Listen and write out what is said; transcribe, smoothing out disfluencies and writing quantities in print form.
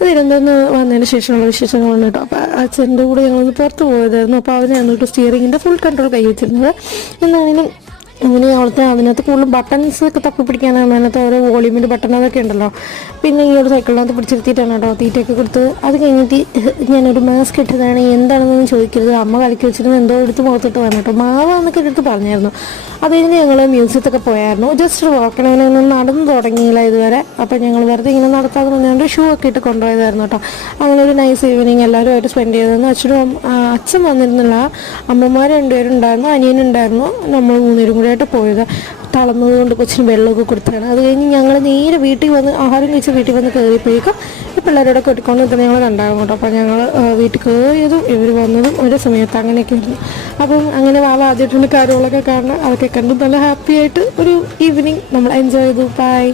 തിരുവനന്തപുരം വന്നതിന് ശേഷമുള്ള വിശേഷങ്ങളാണ് കേട്ടോ. അപ്പോൾ അച്ഛൻ്റെ കൂടെ ഞങ്ങളൊന്ന് പുറത്ത് പോയതായിരുന്നു. അപ്പോൾ അവനാണ് കേട്ടോ സ്റ്റിയറിങ്ങിൻ്റെ ഫുൾ കൺട്രോൾ കൈ വെച്ചിരുന്നത്. എന്നാണെങ്കിലും അങ്ങനെ അവിടുത്തെ അതിനകത്ത് കൂടുതലും ബട്ടൺസ് ഒക്കെ തപ്പി പിടിക്കാനാണ്. അതിനകത്ത് ഓരോ വോളിയൂമിൻ്റെ ബട്ടൺ അതൊക്കെ ഉണ്ടല്ലോ. പിന്നെ ഈ ഒരു സൈക്കിളിനകത്ത് പിടിച്ചിരുത്തിയിട്ടാണ് കേട്ടോ തീറ്റയൊക്കെ കൊടുത്ത്. അത് കഴിഞ്ഞിട്ട് ഞാനൊരു മാസ്ക് ഇട്ടതാണ്, എന്താണെന്നൊന്നും ചോദിക്കരുത്, അമ്മ കളിക്ക് വെച്ചിരുന്നു, എന്തോ എടുത്ത് മുഖത്തിട്ട് വന്നു കേട്ടോ. മാവാന്നൊക്കെ എടുത്ത് പറഞ്ഞായിരുന്നു. അത് കഴിഞ്ഞ് ഞങ്ങൾ മ്യൂസിയത്തൊക്കെ പോയായിരുന്നു. ജസ്റ്റ് വാക്കിന് നടന്നു തുടങ്ങിയില്ല ഇതുവരെ. അപ്പം ഞങ്ങൾ വെറുതെ ഇങ്ങനെ നടത്താതെ പറഞ്ഞുകൊണ്ട് ഷൂ ഒക്കെ ഇട്ട് കൊണ്ടുപോയതായിരുന്നു കേട്ടോ. അങ്ങനെ ഒരു നൈസ് ഈവനിങ് എല്ലാവരുമായിട്ട് സ്പെൻഡ് ചെയ്തിരുന്നു. അച്ഛൻ വന്നിരുന്നില്ല, അമ്മമാർ രണ്ടുപേരുണ്ടായിരുന്നു, അനിയനുണ്ടായിരുന്നു, നമ്മൾ മൂന്നുപേരും കൂടെ ആയിട്ട് പോയത്. തളർന്നതുകൊണ്ട് കൊച്ചിന് വെള്ളമൊക്കെ കൊടുത്താണ്. അത് കഴിഞ്ഞ് ഞങ്ങൾ നേരെ വീട്ടിൽ വന്ന് ആഹാരം കഴിച്ച് വീട്ടിൽ വന്ന് കയറിയപ്പോഴേക്കും ഈ പിള്ളേരോടെ കൊട്ടിക്കൊണ്ട് നിൽക്കുന്ന ഞങ്ങൾ കണ്ടാകും കേട്ടോ. അപ്പോൾ ഞങ്ങൾ വീട്ടിൽ കയറിയതും ഇവർ വന്നതും ഒരു സമയത്ത് അങ്ങനെയൊക്കെ ആയിരുന്നു. അപ്പം അങ്ങനെ വാവ ആദ്യമായിട്ടുണ്ട് കാര്യങ്ങളൊക്കെ കാണണം. അതൊക്കെ കണ്ട് നല്ല ഹാപ്പി ആയിട്ട് ഒരു ഈവനിങ് നമ്മൾ എൻജോയ് ചെയ്തു. ബൈ.